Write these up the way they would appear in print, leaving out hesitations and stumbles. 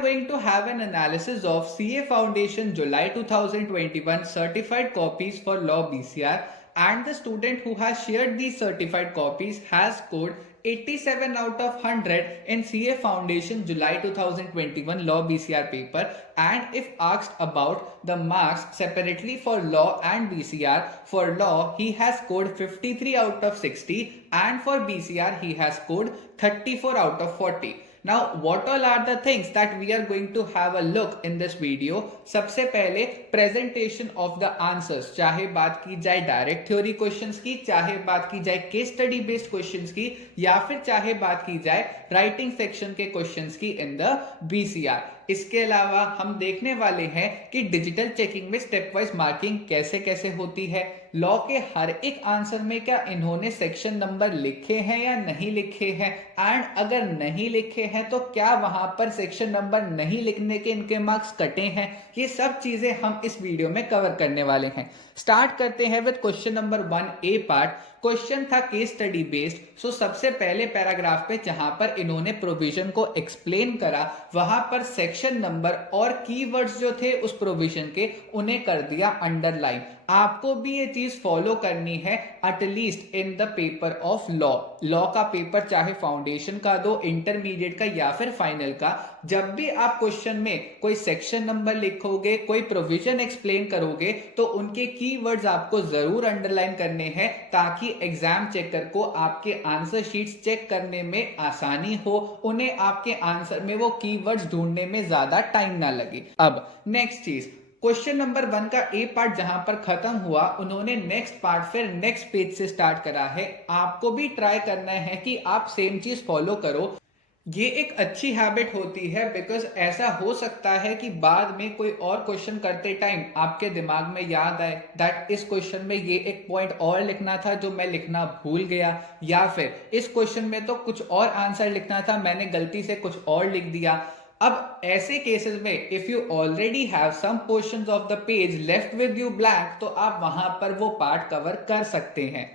Going to have an analysis of CA Foundation July 2021 certified copies for Law BCR, and the student who has shared these certified copies has scored 87 out of 100 in CA Foundation July 2021 Law BCR paper. And if asked about the marks separately for Law and BCR, for Law he has scored 53 out of 60 and for BCR he has scored 34 out of 40. Now what all are the things that we are going to have a look in this video? सबसे पहले presentation of the answers, चाहे बात की जाए direct theory questions की, चाहे बात की जाए केस स्टडी बेस्ड क्वेश्चंस की, या फिर चाहे बात की जाए राइटिंग सेक्शन के क्वेश्चंस की इन द बीसीआर। इसके अलावा हम देखने वाले हैं कि डिजिटल चेकिंग में स्टेप वाइज मार्किंग कैसे कैसे होती है, लॉ के हर एक आंसर में क्या इन्होंने सेक्शन नंबर लिखे हैं या नहीं लिखे हैं, एंड अगर नहीं लिखे हैं तो क्या वहां पर सेक्शन नंबर नहीं लिखने के इनके मार्क्स कटे हैं। ये सब चीजें हम इस वीडियो में कवर करने वाले हैं। स्टार्ट करते हैं with question number 1A part. Question था केस स्टडी बेस्ड। सो सबसे पहले पैराग्राफ पे जहां पर इन्होंने प्रोविजन को एक्सप्लेन करा, वहां पर सेक्शन नंबर और कीवर्ड्स जो थे उस प्रोविजन के उन्हें कर दिया अंडरलाइन। आपको भी ये चीज फॉलो करनी है at least in the paper of law. Law का पेपर चाहे फाउंडेशन का दो, इंटरमीडिएट का या फिर फाइनल का, जब भी आप क्वेश्चन में कोई सेक्शन नंबर लिखोगे, कोई प्रोविजन एक्सप्लेन करोगे, तो उनके कीवर्ड्स आपको जरूर अंडरलाइन करने हैं ताकि एग्जाम चेकर को आपके आंसर शीट्स चेक करने में आसानी हो, उन्हें आपके आंसर में वो कीवर्ड्स ढूंढने में ज्यादा टाइम ना लगे। अब नेक्स्ट चीज, क्वेश्चन नंबर 1 का ए पार्ट जहां पर खत्म हुआ, उन्होंने नेक्स्ट पार्ट फिर नेक्स्ट पेज से स्टार्ट करा है। आपको भी ट्राई करना है कि आप सेम चीज फॉलो करो। ये एक अच्छी हैबिट होती है बिकॉज ऐसा हो सकता है कि बाद में कोई और क्वेश्चन करते टाइम आपके दिमाग में याद आए दैट इस क्वेश्चन में ये एक पॉइंट और लिखना था जो मैं लिखना भूल गया, या फिर इस क्वेश्चन में तो कुछ और आंसर लिखना था, मैंने गलती से कुछ और लिख दिया। अब ऐसे केसेस में if you already have some portions of the page left with you blank, तो आप वहां पर वो पार्ट कवर कर सकते हैं।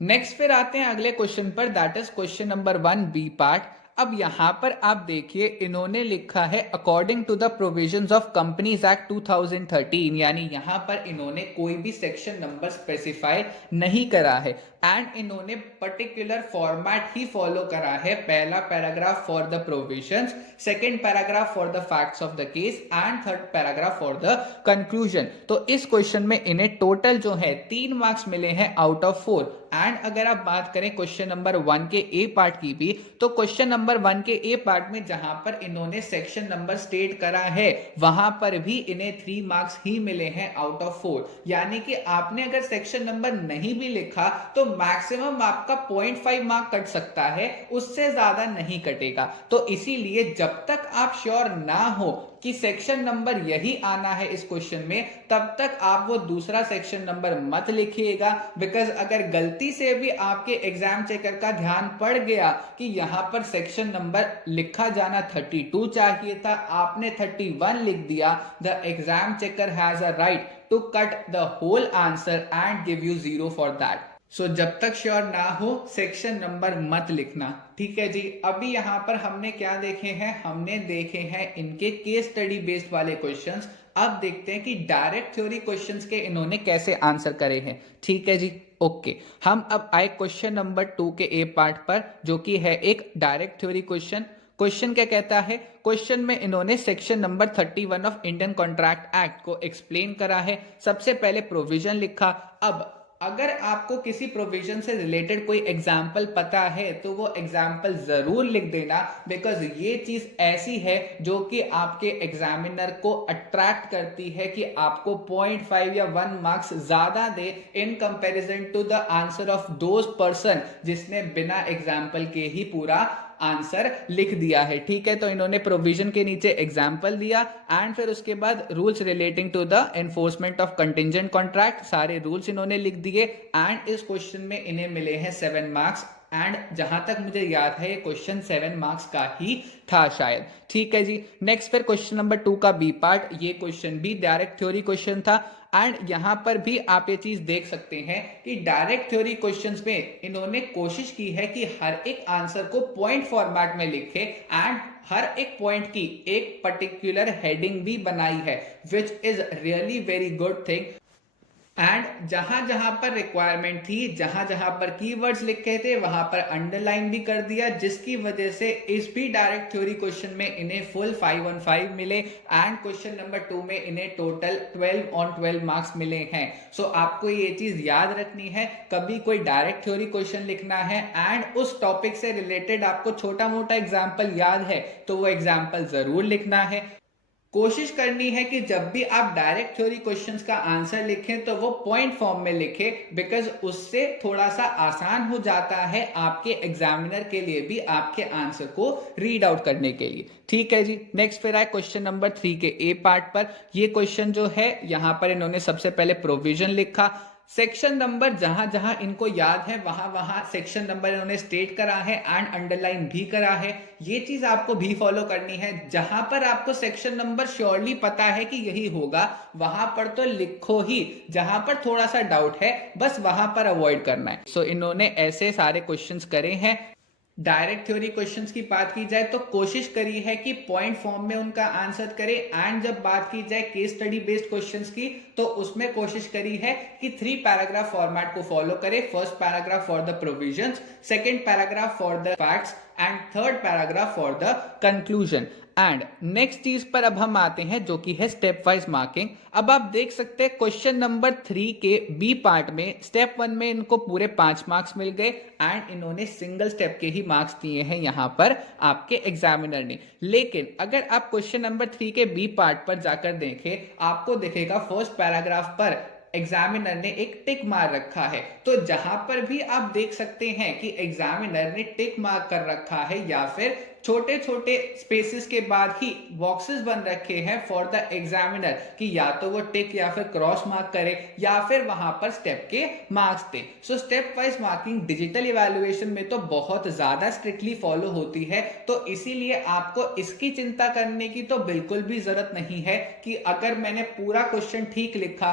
नेक्स्ट फिर आते हैं अगले क्वेश्चन पर, that is question number 1B part. अब यहां पर आप देखिए इन्होंने लिखा है according to the provisions of companies act 2013, यानी यहां पर इन्होंने कोई भी सेक्शन नंबर स्पेसिफाई नहीं करा है एंड इन्होंने पर्टिकुलर फॉर्मेट ही फॉलो करा है। पहला paragraph for the provisions, second paragraph for the facts of the case and third paragraph for the conclusion. तो इस क्वेश्चन में इन्हें टोटल जो है 3 मार्क्स मिले हैं आउट ऑफ 4। एंड अगर आप बात करें क्वेश्चन नंबर 1 के ए पार्ट की भी, तो क्वेश्चन नंबर 1 के ए पार्ट में जहां पर इन्होंने सेक्शन नंबर स्टेट करा है, वहां पर भी इन्हें 3 मार्क्स ही मिले हैं आउट ऑफ 4। यानी कि आपने अगर सेक्शन नंबर नहीं भी लिखा तो मैक्सिमम आपका 0.5 मार्क कट सकता है, उससे ज्यादा नहीं कटेगा। तो इसीलिए जब तक आप श्योर ना हो कि सेक्शन नंबर यही आना है इस क्वेश्चन में, तब तक आप वो दूसरा सेक्शन नंबर मत लिखिएगा। बिकॉज अगर गलती से भी आपके एग्जाम चेकर का ध्यान पड़ गया कि यहां पर सेक्शन नंबर लिखा जाना 32 चाहिए था, आपने 31 लिख दिया, the exam checker has a right to cut the whole answer and give you 0 for that. So जब तक श्योर ना हो सेक्शन नंबर मत लिखना, ठीक है जी। अभी यहां पर हमने क्या देखे हैं, हमने देखे हैं इनके केस स्टडी बेस्ड वाले क्वेश्चंस। अब देखते हैं कि डायरेक्ट थ्योरी क्वेश्चंस के इन्होंने कैसे आंसर करे हैं, ठीक है जी। ओके, हम अब आए क्वेश्चन नंबर 2 के ए पार्ट पर, जो कि है एक डायरेक्ट थ्योरी क्वेश्चन। क्वेश्चन क्या कहता है, क्वेश्चन में इन्होंने section number 31 of Indian contract act को एक्सप्लेन करा है। सबसे पहले प्रोविजन लिखा। अब अगर आपको किसी प्रोविजन से रिलेटेड कोई एग्जाम्पल पता है तो वो एग्जाम्पल जरूर लिख देना, बिकॉज ये चीज ऐसी है जो कि आपके एग्जामिनर को अट्रैक्ट करती है कि आपको 0.5 या 1 मार्क्स ज्यादा दे in comparison to the answer of those person जिसने बिना एग्जाम्पल के ही पूरा आंसर लिख दिया है, ठीक है। तो इन्होंने प्रोविजन के नीचे एग्जाम्पल दिया एंड फिर उसके बाद rules relating to the enforcement of contingent contract, सारे रूल्स इन्होंने लिख दिए एंड इस क्वेश्चन में इन्हें मिले हैं 7 मार्क्स एंड जहां तक मुझे याद है ये क्वेश्चन 7 मार्क्स का ही था शायद। ठीक है जी, नेक्स्ट फिर क्वेश्चन नंबर 2 का बी पार्ट, ये क्वेश्चन भी डायरेक्ट थ्योरी क्वेश्चन था एंड यहां पर भी आप ये चीज देख सकते हैं कि डायरेक्ट थ्योरी क्वेश्चंस में इन्होंने कोशिश की है कि हर एक आंसर को पॉइंट फॉर्मेट में लिखे एंड हर एक पॉइंट की एक पर्टिकुलर हेडिंग भी बनाई है, which is really very good thing. And जहां जहां पर रिक्वायरमेंट थी, जहां जहां पर कीवर्ड्स लिखे थे, वहां पर अंडरलाइन भी कर दिया, जिसकी वजह से इस भी डायरेक्ट थ्योरी क्वेश्चन में इन्हें फुल 5 on 5 मिले एंड क्वेश्चन नंबर 2 में इन्हें टोटल 12 on 12 मार्क्स मिले हैं। सो आपको ये चीज याद रखनी है, कभी कोई डायरेक्ट थ्योरी क्वेश्चन लिखना है एंड उस टॉपिक से रिलेटेड आपको छोटा मोटा एग्जाम्पल याद है तो वो एग्जाम्पल जरूर लिखना है। कोशिश करनी है कि जब भी आप डायरेक्ट थ्योरी क्वेश्चंस का आंसर लिखें तो वो पॉइंट फॉर्म में लिखें, बिकॉज उससे थोड़ा सा आसान हो जाता है आपके एग्जामिनर के लिए भी आपके आंसर को रीड आउट करने के लिए। ठीक है जी, नेक्स्ट फिर आए क्वेश्चन नंबर 3 के ए पार्ट पर। ये क्वेश्चन जो है यहां पर इन्होंने सबसे पहले प्रोविजन लिखा, सेक्शन नंबर जहां जहां इनको याद है वहां वहां सेक्शन नंबर इन्होंने स्टेट करा है एंड अंडरलाइन भी करा है। ये चीज आपको भी फॉलो करनी है, जहां पर आपको सेक्शन नंबर श्योरली पता है कि यही होगा वहां पर तो लिखो ही, जहां पर थोड़ा सा डाउट है बस वहां पर अवॉइड करना है। सो इन्होंने ऐसे सारे क्वेश्चंस करे हैं। डायरेक्ट थ्योरी क्वेश्चंस की बात की जाए तो कोशिश करी है कि पॉइंट फॉर्म में उनका आंसर करें एंड जब बात की जाए केस स्टडी बेस्ड क्वेश्चंस की तो उसमें कोशिश करी है कि 3 पैराग्राफ फॉर्मेट को फॉलो करें। First paragraph for the provisions, second paragraph for the facts and third paragraph for the conclusion. And next चीज पर अब हम आते हैं जो कि है स्टेप वाइज मार्किंग। अब आप देख सकते हैं क्वेश्चन नंबर 3 के बी पार्ट में स्टेप 1 में इनको पूरे 5 मार्क्स मिल गए एंड इन्होंने सिंगल स्टेप के ही मार्क्स दिए हैं यहां पर आपके एग्जामिनर ने। लेकिन अगर आप क्वेश्चन नंबर 3 के बी पार्ट पर जाकर देखें, आपको दिखेगा फर्स्ट पैराग्राफ पर एग्जामिनर ने एक टिक मार रखा है। तो जहां पर भी आप देख सकते हैं कि एग्जामिनर ने टिक मार्क कर रखा है या फिर छोटे छोटे स्पेसेस के बाद ही बॉक्सेस बन रखे हैं फॉर द एग्जामिनर कि या तो वो टिक या फिर क्रॉस मार्क करे या फिर वहां पर स्टेप के मार्क्स दे। So step wise marking digital evaluation में तो बहुत ज्यादा स्ट्रिक्टली फॉलो होती है, तो इसीलिए आपको इसकी चिंता करने की तो बिल्कुल भी जरूरत नहीं है कि अगर मैंने पूरा क्वेश्चन ठीक लिखा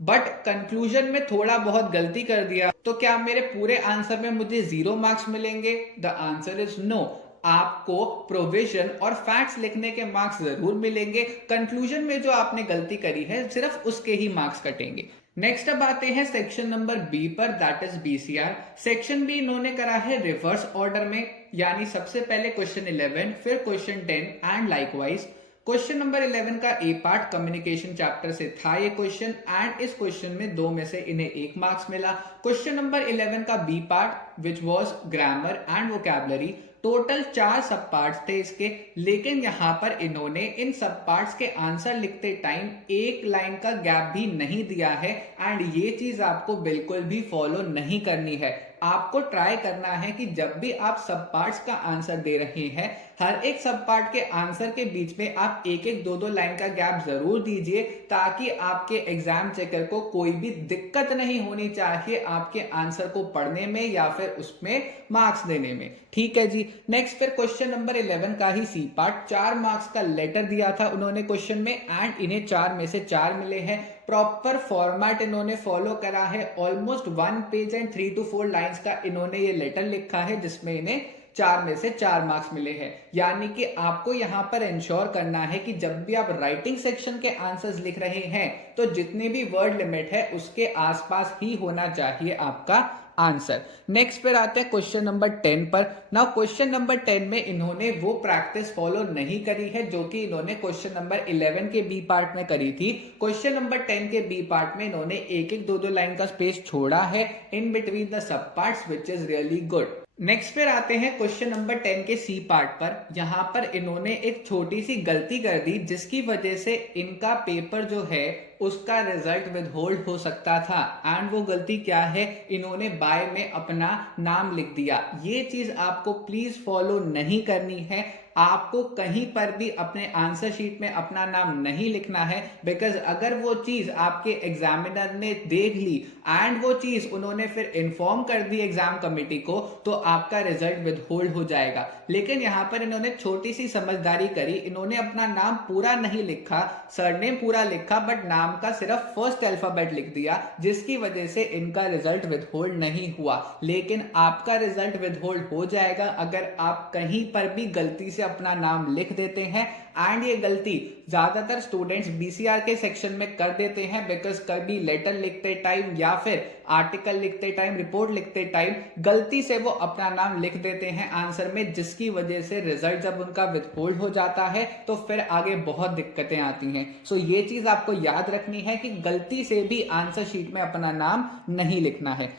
बट कंक्लूजन में थोड़ा बहुत गलती कर दिया तो क्या मेरे पूरे आंसर में मुझे 0 मार्क्स मिलेंगे? The answer is no. आपको प्रोविजन और फैक्ट्स लिखने के मार्क्स जरूर मिलेंगे, कंक्लूजन में जो आपने गलती करी है सिर्फ उसके ही मार्क्स कटेंगे। नेक्स्ट अब आते हैं सेक्शन नंबर बी पर, that is BCR. Section B इन्होंने करा है रिवर्स ऑर्डर में, यानी सबसे पहले क्वेश्चन 11 फिर question 10 and likewise. Question number 11 का ए पार्ट कम्युनिकेशन चैप्टर से था ये क्वेश्चन एंड इस क्वेश्चन में 2 में से इन्हें 1 मार्क्स मिला। क्वेश्चन नंबर 11 का B part which was grammar and vocabulary, total 4 सब पार्ट्स थे इसके, लेकिन यहां पर इन्होंने इन सब पार्ट्स के आंसर लिखते टाइम एक लाइन का गैप भी नहीं दिया है एंड ये चीज आपको बिल्कुल भी फॉलो नहीं करनी है। आपको ट्राई करना है कि जब भी आप सब पार्ट्स का आंसर दे रहे हैं, हर एक सब पार्ट के आंसर के बीच में आप एक एक 2-2 लाइन का गैप जरूर दीजिए ताकि आपके एग्जाम चेकर को कोई भी दिक्कत नहीं होनी चाहिए आपके आंसर को पढ़ने में या फिर उसमें मार्क्स देने में। ठीक है जी, नेक्स्ट फिर क्वेश्चन नंबर 11 का ही सी पार्ट, 4 मार्क्स का लेटर दिया था उन्होंने क्वेश्चन में एंड इन्हें 4 में से 4 मिले हैं। प्रॉपर फॉर्मेट इन्होंने फॉलो करा है, almost 1 page and 3 to 4 lines का इन्होंने ये लेटर लिखा है जिसमें इन्हें 4 में से 4 मार्क्स मिले हैं। यानी कि आपको यहां पर इंश्योर करना है कि जब भी आप राइटिंग सेक्शन के आंसर्स लिख रहे हैं तो जितनी भी वर्ड लिमिट है उसके आसपास ही होना चाहिए आपका आंसर। नेक्स्ट फिर आते हैं क्वेश्चन नंबर 10 पर। नाउ क्वेश्चन नंबर 10 में इन्होंने वो प्रैक्टिस फॉलो नहीं करी है जो कि इन्होंने क्वेश्चन नंबर 11 के बी पार्ट में करी थी। क्वेश्चन नंबर 10 के बी पार्ट में इन्होंने एक एक 2-2 लाइन का स्पेस छोड़ा है in between the sub parts which is really good. Next फिर आते हैं क्वेश्चन नंबर 10 के सी पार्ट पर। यहां पर इन्होंने एक छोटी सी गलती कर दी जिसकी वजह से इनका पेपर जो है उसका रिजल्ट विद होल्ड हो सकता था एंड वो गलती क्या है, इन्होंने बाय में अपना नाम लिख दिया। ये चीज आपको प्लीज फॉलो नहीं करनी है। आपको कहीं पर भी अपने आंसर शीट में अपना नाम नहीं लिखना है, बिकॉज अगर वो चीज आपके एग्जामिनर ने देख ली एंड वो चीज उन्होंने फिर इन्फॉर्म कर दी एग्जाम कमिटी को, तो आपका रिजल्ट विदहोल्ड हो जाएगा। लेकिन यहाँ पर इन्होंने छोटी सी समझदारी करी, इन्होंने अपना नाम पूरा नहीं लिखा, सरनेम पूरा लिखा, बट नाम का सिर्फ फर्स्ट अल्फाबेट लिख दिया, जिसकी वजह से इनका रिजल्ट विदहोल्ड नहीं हुआ। लेकिन आपका रिजल्ट विदहोल्ड हो जाएगा अगर आप कहीं पर भी गलती से अपना नाम लिख देते हैं। एंड ये गलती ज्यादातर स्टूडेंट्स बीसीआर के सेक्शन में कर देते हैं, बिकॉज कभी लेटर लिखते टाइम या फिर आर्टिकल लिखते टाइम, रिपोर्ट लिखते टाइम गलती से वो अपना नाम लिख देते हैं आंसर में, जिसकी वजह से रिजल्ट जब उनका विदहोल्ड हो जाता है तो फिर आगे बहुत दिक्कतें आती हैं। सो ये चीज आपको याद रखनी है कि गलती से भी आंसर शीट में अपना नाम नहीं लिखना है।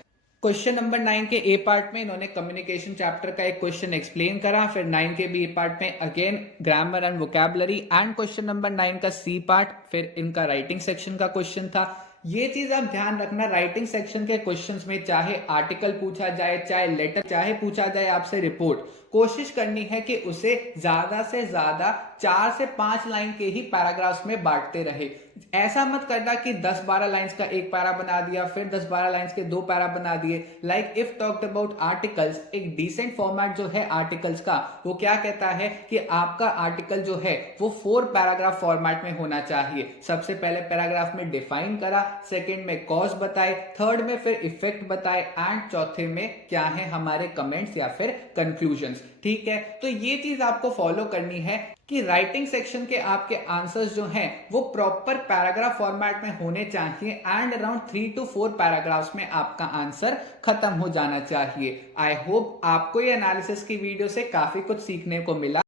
क्वेश्चन नंबर 9 के ए पार्ट में इन्होंने कम्युनिकेशन चैप्टर का एक क्वेश्चन एक्सप्लेन करा, फिर 9 के बी पार्ट में again grammar and vocabulary, and question number 9 का सी पार्ट फिर इनका राइटिंग सेक्शन का क्वेश्चन था। ये चीज आप ध्यान रखना, राइटिंग सेक्शन के क्वेश्चंस में चाहे आर्टिकल पूछा जाए, चाहे लेटर, चाहे पूछा जाए आपसे रिपोर्ट, कोशिश करनी है कि उसे ज्यादा से ज्यादा 4 से 5 लाइन के ही पैराग्राफ्स में बांटते रहे। ऐसा मत करना कि 10-12 लाइंस का एक पैरा बना दिया, फिर 10-12 लाइंस के 2 पैरा बना दिए। Like if talked about articles, एक डिसेंट फॉर्मेट जो है आर्टिकल्स का, वो क्या कहता है कि आपका आर्टिकल जो है वो 4 पैराग्राफ फॉर्मेट में होना चाहिए। सबसे पहले पैराग्राफ में डिफाइन करा, सेकंड में कॉज बताए, थर्ड में फिर इफेक्ट बताए, एंड चौथे में क्या है हमारे कमेंट्स या फिर कंक्लूजन्स। ठीक है, तो ये चीज आपको फॉलो करनी है कि राइटिंग सेक्शन के आपके आंसर्स जो हैं वो प्रॉपर पैराग्राफ फॉर्मेट में होने चाहिए, एंड अराउंड 3 to 4 पैराग्राफ्स में आपका आंसर खत्म हो जाना चाहिए। आई होप आपको ये एनालिसिस की वीडियो से काफी कुछ सीखने को मिला।